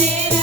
Hare